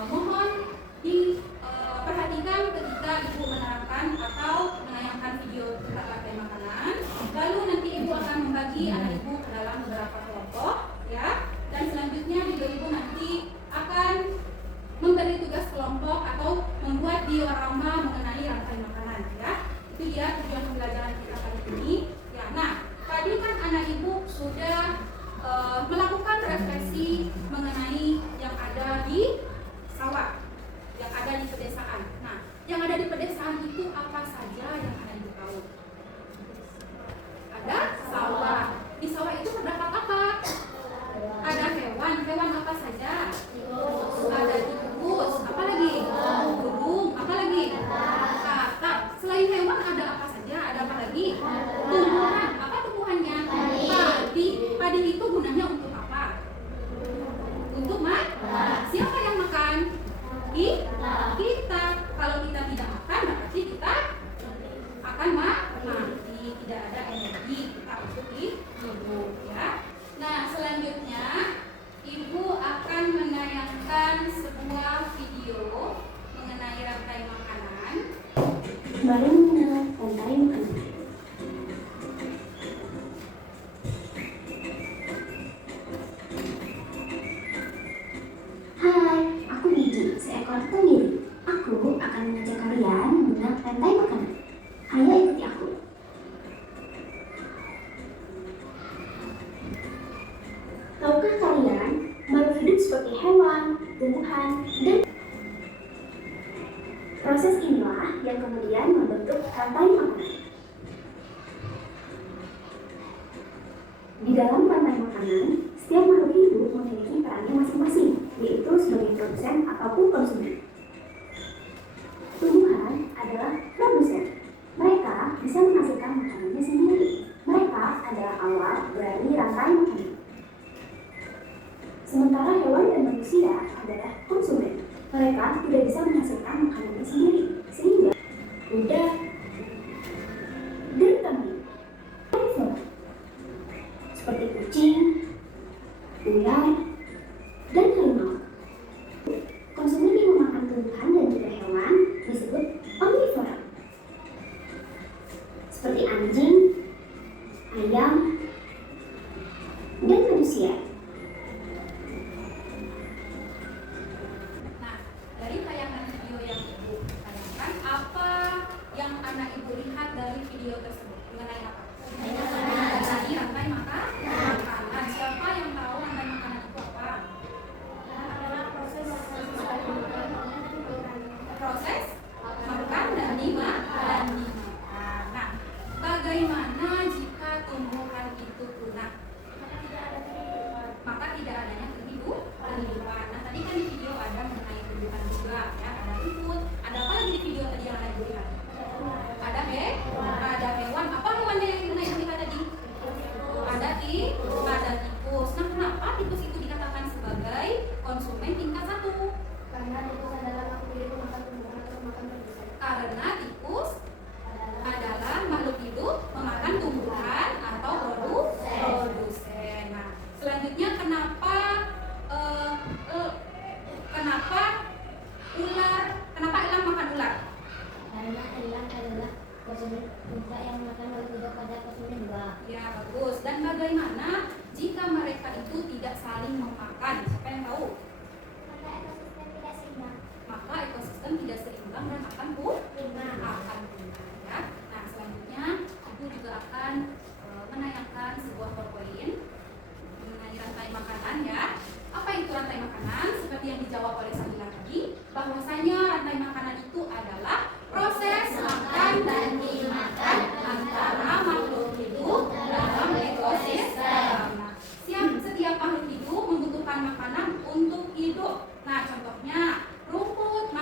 Mohon diperhatikan ketika ibu menerapkan atau menayangkan video tentang rantai makanan. Lalu nanti ibu akan membagi anak ibu ke dalam beberapa kelompok, ya. Dan selanjutnya juga ibu nanti akan memberi tugas kelompok atau membuat diorama mengenai rantai makanan, ya. Itu dia tujuan pembelajaran kita kali ini. Ya, nah, tadi kan anak ibu sudah melakukan refleksi mengenai yang ada di sawah, yang ada di pedesaan. Nah, yang ada di pedesaan itu apa saja yang ada di tahu? Ada sawah. Di sawah itu terdapat apa? Ada hewan. Hewan apa saja? Ada tikus. Apa lagi? Burung. Apa lagi? Katak. Selain hewan ada apa saja? Ada apa lagi? Tumbuhan. Apa tumbuhannya? Padi. Padi itu gunanya untuk apa? Untuk makan. Siapa yang makan? Kita. Kalau kita tidak makan, berarti kita akan mati. Tidak ada energi kita untuk hidup, ya. Nah, selanjutnya ibu akan menayangkan sebuah video mengenai rantai makanan. Mari mengenal rantai makanan. Hai, aku Gigi, seekor tenggiri. Aku akan mengajak kalian mengenal rantai makanan. Ayo ikuti aku. Tahukah kalian, makhluk hidup seperti hewan, tumbuhan, dan proses inilah yang kemudian membentuk rantai makanan. Di dalam rantai makanan, setiap makhluk hidup memiliki perannya masing-masing, yaitu sebagai produsen ataupun konsumen. Tumbuhan adalah produsen. Mereka bisa menghasilkan makanannya sendiri. Mereka adalah awal dari rantai makanan. Sementara hewan dan manusia adalah konsumen. Mereka tidak bisa menghasilkan makanannya sendiri, sehingga kuda dan kambing seperti kucing, ular, dan harimau. Konsumen yang memakan tumbuhan dan juga hewan disebut omnivora, seperti anjing, ayam, dan manusia. Nah, dari tayangan video yang ibu tayangkan, apa yang anak ibu lihat dari video tersebut? Mengenai apa? Tadi rantai makanan. Siapa yang tahu rantai makanan itu apa? Proses makan dan dimakan. Nah, bagaimana jika tumbuhan itu punah? Maka tidak adanya kehidupan. Nah, tadi kan di video ada mengenai tumbuhan juga, ya. Ada rumput. Ada apa lagi di video tadi yang ada ibu lihat? Ada hewan. Apa hewannya yang pernah ibu lihat tadi? Ada tikus. Nah, kenapa tikus itu dikatakan sebagai konsumen tingkat 1? Karena tikus adalah makhluk hidup memakan tumbuhan atau memakan produsen. Karena tikus adalah makhluk hidup memakan tumbuhan atau produsen. Nah, selanjutnya kenapa elang makan ular? Karena elang adalah konsumen juga yang makan makhluk hidup pada konsumen juga. Ya, bagus. Dan bagaimana jika mereka itu tidak saling memakan? Siapa yang tahu? Karena ekosistem tidak seimbang. Maka ekosistem tidak seimbang dan akan punah, ya. Nah, selanjutnya ibu juga akan menayangkan sebuah PowerPoint mengenai rantai makanan, ya. Apa itu rantai makanan? Seperti yang dijawab oleh Sabila tadi, bahwasanya rantai makanan itu adalah proses makan dan dimakan antara makhluk hidup dalam ekosistem. Nah, setiap makhluk hidup membutuhkan makanan untuk hidup. Nah, contohnya rumput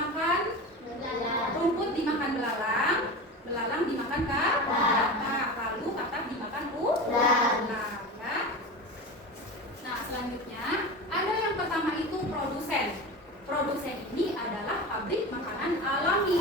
dimakan belalang, belalang dimakan katak, lalu katak dimakan ular. Ya. Nah, selanjutnya ada yang pertama itu produsen. Produsen ini adalah pabrik makanan alami.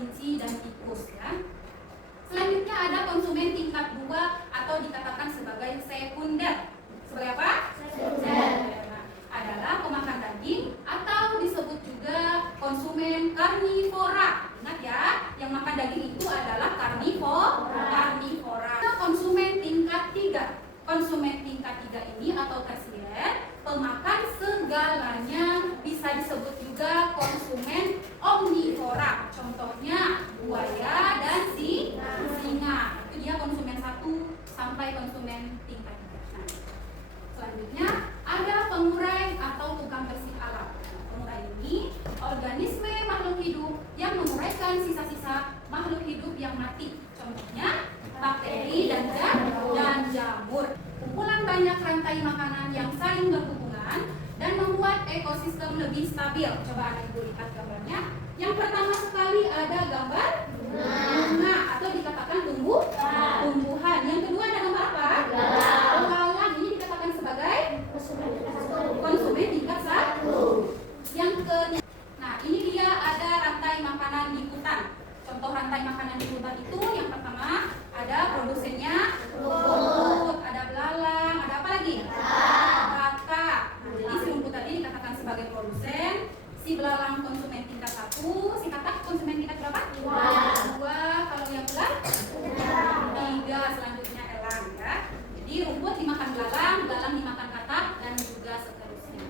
kelinci dan tikus ya. Selanjutnya ada konsumen tingkat 2 atau dikatakan sebagai sekunder. Sebagai apa? Sekunder. Nah, adalah pemakan daging atau disebut juga konsumen karnivora. Ingat ya, yang makan daging itu adalah karnivora. Konsumen tingkat 3. Konsumen tingkat 3 ini atau tersier, pemakan segalanya, bisa disebut juga konsumen omnivora. Contohnya buaya dan singa. Itu dia konsumen 1 sampai konsumen tingkat 3. Nah, selanjutnya ada pengurai atau tukang bersih alam. Pengurai ini organisme makhluk hidup yang menguraikan sisa-sisa makhluk hidup yang mati. Contohnya bakteri dan jamur. Kumpulan banyak rantai makanan yang saling berhubungan dan membuat ekosistem lebih stabil. Coba Anak Ibu lihat gambarnya. Yang pertama sekali ada gambar bunga atau dikatakan tumbuhan. Yang kedua ada gambar apa? Belalang. Ini dikatakan sebagai konsumen tingkat 1. Yang ketiga, nah ini dia ada rantai makanan di hutan. Contoh rantai makanan di hutan itu yang pertama ada produsennya rumput, ada belalang, ada apa lagi? Baka. Nah, jadi si rumput tadi dikatakan sebagai produsen, si belalang konsumen tingkat 1, si katak konsumen tingkat berapa? 2. Kalau yang ular? 3. Selanjutnya elang ya. Jadi rumput dimakan belalang, belalang dimakan katak, dan juga seterusnya.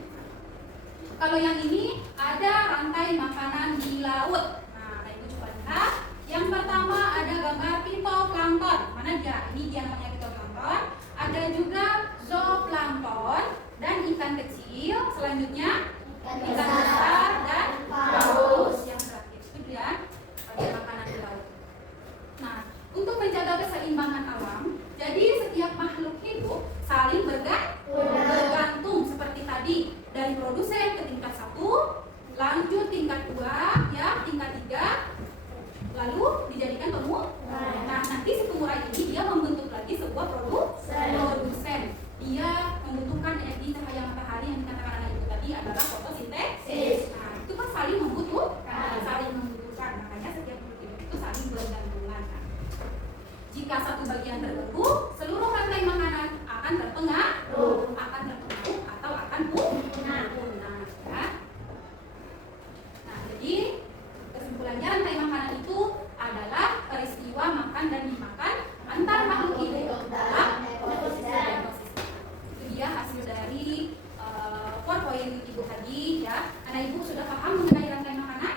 Kalau yang ini ada rantai makanan di laut. Nah, Ibu coba lihat. Yang pertama ada gambar fitoplankton. Mana dia? Ini dia namanya fitoplankton. Ada juga zooplankton dan ikan kecil. Selanjutnya ikan besar dan paus. Yang terakhir itu dia bagian makanan di laut. Nah, untuk menjaga keseimbangan alam, jadi setiap makhluk hidup saling bergantung seperti tadi, dari produsen ke tingkat 1, lanjut tingkat 2, ya, tingkat 3, lalu dijadikan pengurai. Nah, nanti si pengurai ini dia membentuk lagi sebuah produsen. Dia membutuhkan energi cahaya matahari yang dikatakan Anak Ibu tadi adalah fotosintesis. Nah, itu kan saling membutuhkan. Makanya setiap makhluk hidup itu saling bergantungan. Nah, jika satu bagian terganggu, seluruh rantai makanan akan terpengaruh atau akan punah. Ya. Nah, jadi kesimpulannya rantai makanan itu adalah peristiwa makan dan dimakan antar makhluk hidup dalam ekosistem. Itu dia hasil dari PowerPoint Ibu tadi ya. Anak Ibu sudah paham mengenai rantai makanan?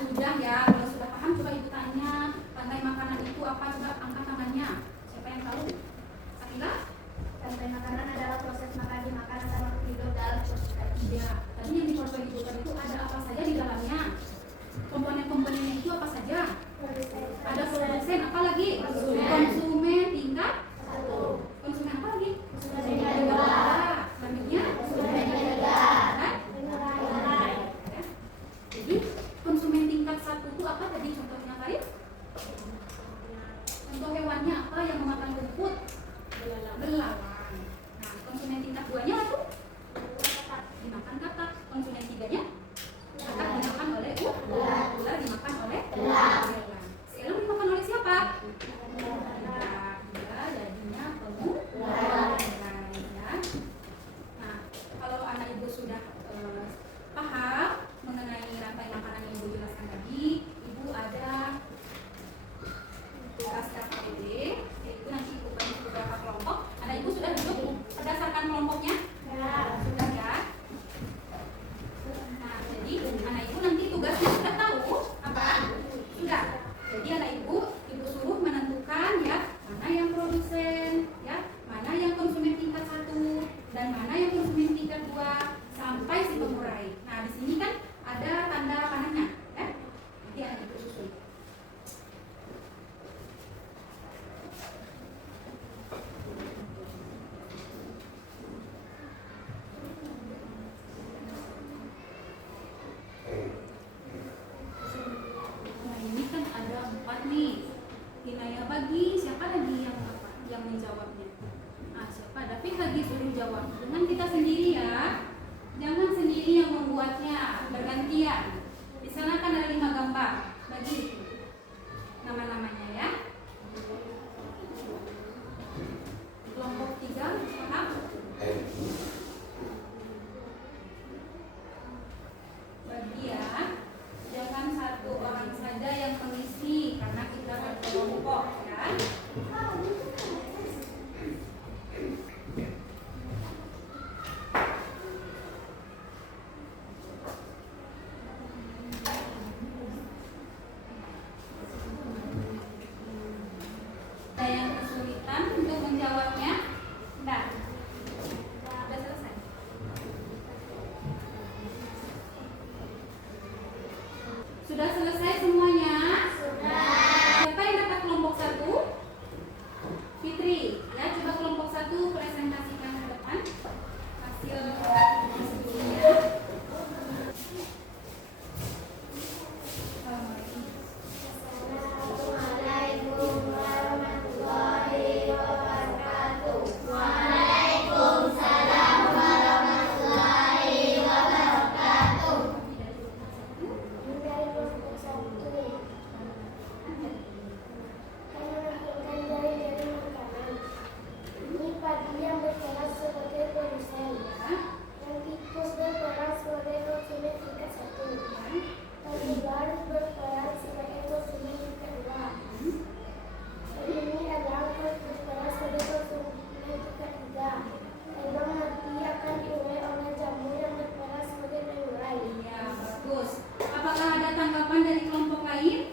Sudah ya. Kalau sudah paham coba Ibu tanya, rantai makanan itu apa? Coba angkat tangannya. Siapa yang tahu? Sakila? Rantai makanan adalah proses makan dimakan antar makhluk hidup dalam ekosistem. Iya. Tadi yang di PowerPoint Ibu tadi itu ada apa saja di dalamnya? Komponen-komponennya itu apa saja? Ada produsen, apa lagi? Konsumen tingkat 1. Konsumen apa lagi? Konsumen tingkat 2. Selanjutnya? Konsumen tingkat 3. Jadi konsumen tingkat 1 itu apa tadi contohnya Farid? Contoh hewannya apa yang memakan rumput? Belalang. Nah, konsumen tingkat 2-nya apa? Dimakan katak. Konsumen 3-nya? Katak dimakan oleh ular dimakan oleh belalang. Si elang dimakan oleh siapa? Dia jadinya pengurai ya. Nah, kalau Anak Ibu sudah paham mengenai rantai makanan yang Ibu jelaskan tadi, Ibu ada tugas KPD, yaitu nanti Ibu bagi beberapa kelompok. Anak Ibu sudah duduk berdasarkan kelompoknya? Sudah ya. Nah, jadi Anak Ibu nanti tugasnya sudah tahu apa? Sudah. Jadi Anak Ibu suruh menentukan ya mana yang produsen, ya mana yang konsumen tingkat 1 dan mana yang konsumen tingkat 2 sampai si pengurai. Nah, di sini kan ada tanda panahnya, ya. Nanti Anak Ibu susun. Nah, ini kan ada 4 nih. Hinaya bagi siapa lagi yang apa? Yang menjawabnya. Nah, siapa? David lagi suruh jawab. Dengan kita sendiri ya. Jangan sendiri yang membuatnya, bergantian. Di sana kan ada 5 gambar. Bagi. ada tanggapan dari kelompok lain?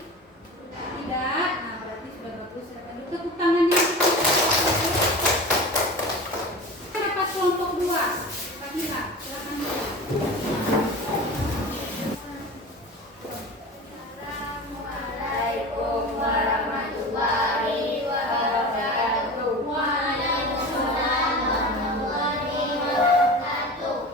Tidak. Nah, berarti sudah bagus. Silakan dulu tepuk tangannya. Dapat kelompok 2. Kak Hira, silakan dulu. Assalamualaikum warahmatullahi wabarakatuh. Waalaikumsalam warahmatullahi wabarakatuh.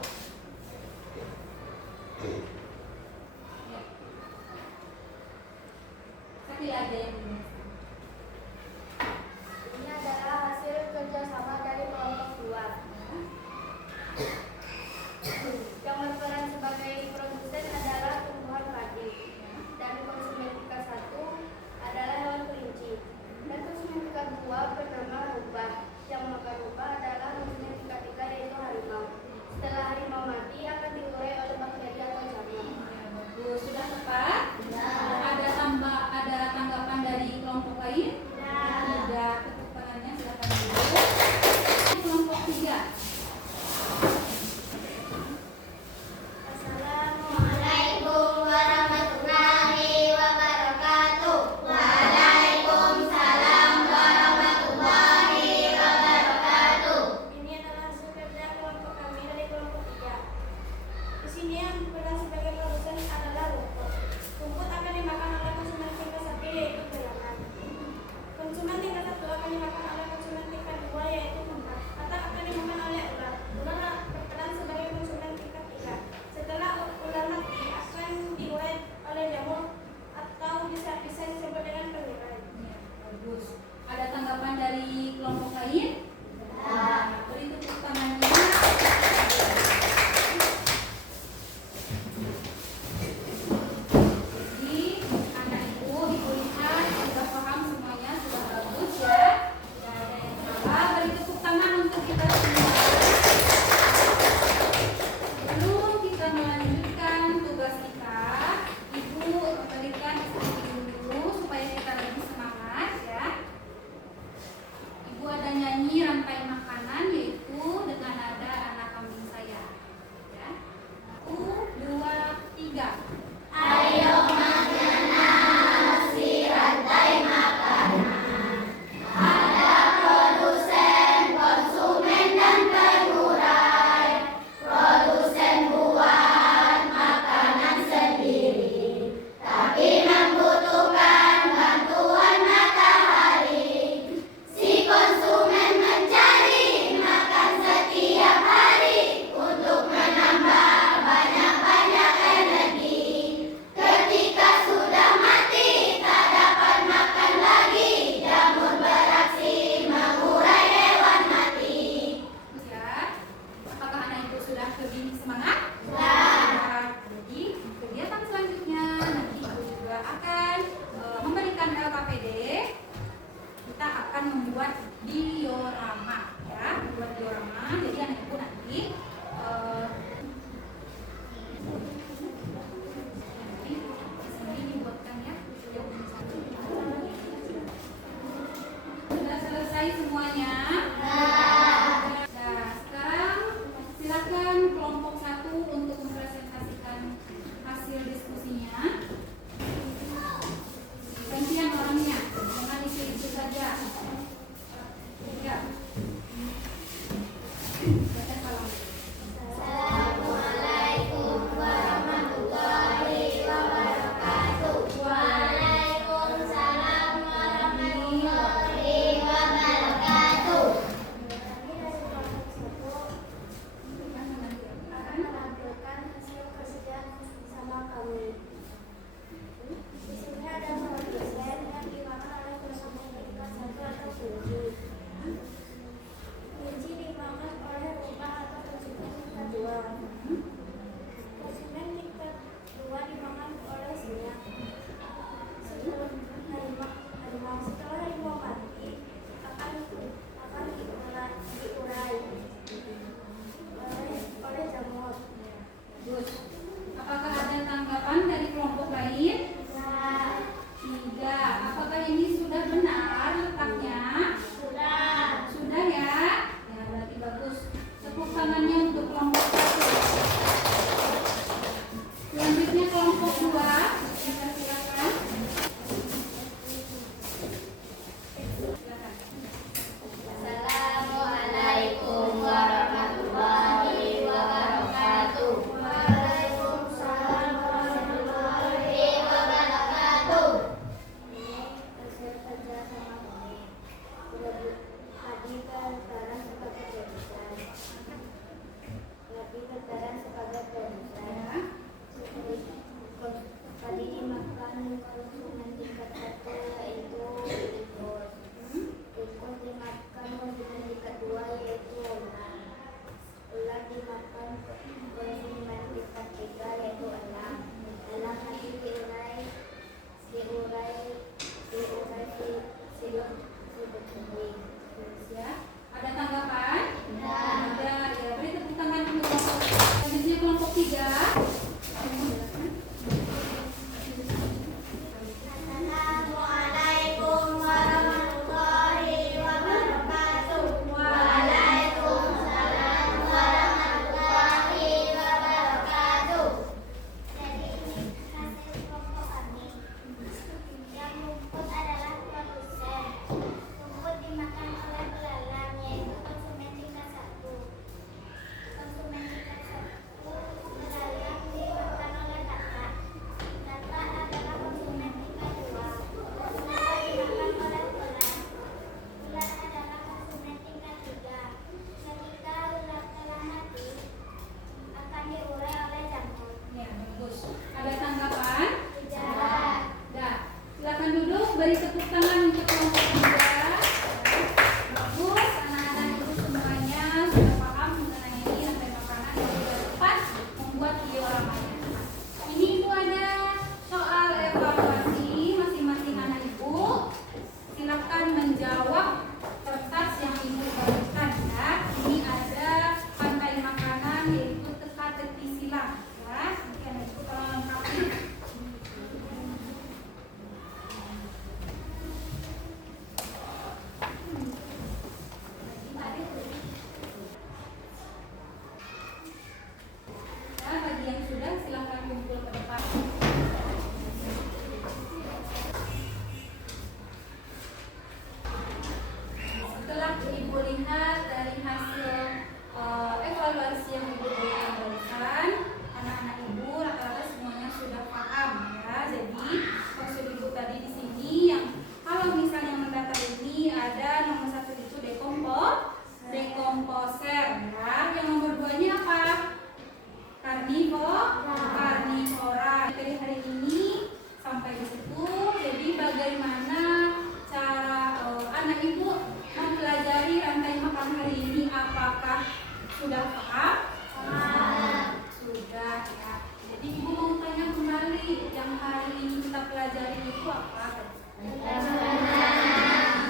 hari ini kita pelajari itu apa?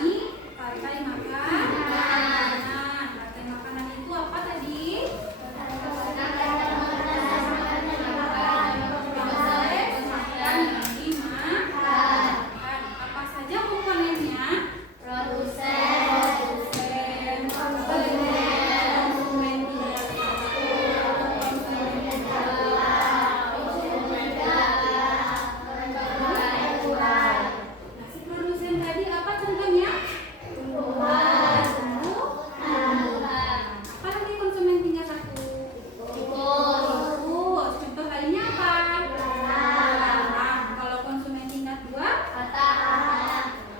Ini partai makanan. Partai makanan itu apa tadi? Apa saja komponennya? Si produsen tadi apa contohnya? Tumbuhan. Apa lagi konsumen tingkat 1? Tikus. Contoh lainnya apa? Nah, kalau konsumen tingkat 2?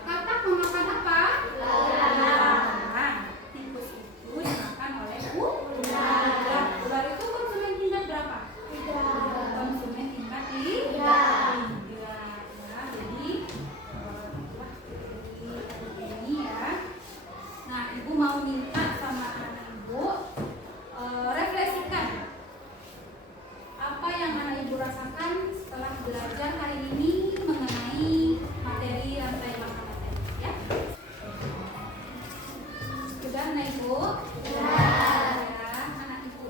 Katak memakan apa? Nah, tikus itu dimakan oleh ular. Ular itu konsumen tingkat berapa? Konsumen tingkat 3. Ya, jadi ini ya. Nah, ibu mau minta sama anak ibu refleksikan apa yang anak ibu rasakan setelah belajar hari ini mengenai materi rantai makanan tadi, ya. Sudah anak ibu? Ya, anak ibu.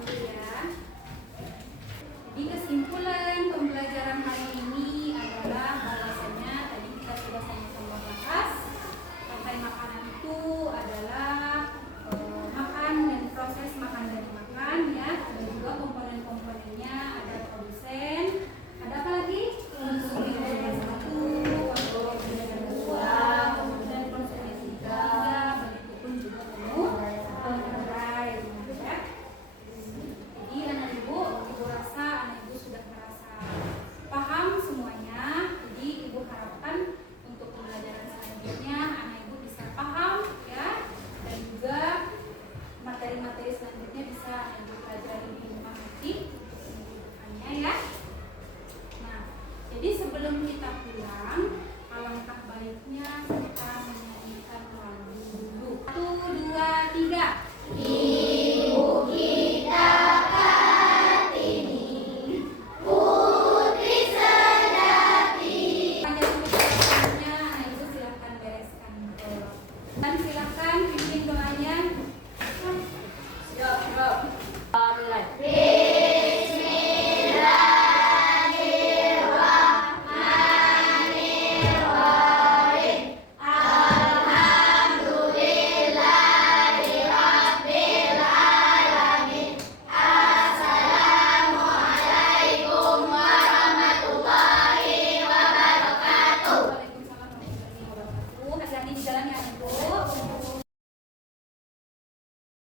Ambil ya. Jadi kesimpulan pembelajaran hari ini adalah bahwasanya tadi kita sudah sama-sama bahas rantai makanan itu adalah makan dan proses makan dari makan, ya. Ada juga komponen-komponennya, ada produsen, ada apa lagi? Konsumen tingkat 1, konsumen tingkat 2, kemudian konsumen tingkat 3, begitupun juga pengurai, ya. Jadi anak ibu rasa anak ibu sudah merasa paham semuanya. Jadi ibu harapkan untuk pembelajaran selanjutnya anak ibu bisa paham, ya, dan juga materi-materi selanjutnya bisa anak ibu pelajari di rumah nanti pendidikannya, ya. Nah, jadi sebelum kita pulang, alangkah baiknya kita menyanyikan lagu dulu. 1, 2, 3. Ibu kita Kartini, putri sejati. Selanjutnya anak ibu silahkan bereskan dan silahkan pimpin doanya. Bismillahirrahmanirrahim. Alhamdulillahirabbil alamin. Assalamualaikum warahmatullahi wabarakatuh. Waalaikumsalam warahmatullahi wabarakatuh. Hati-hati di jalan ya, ibu.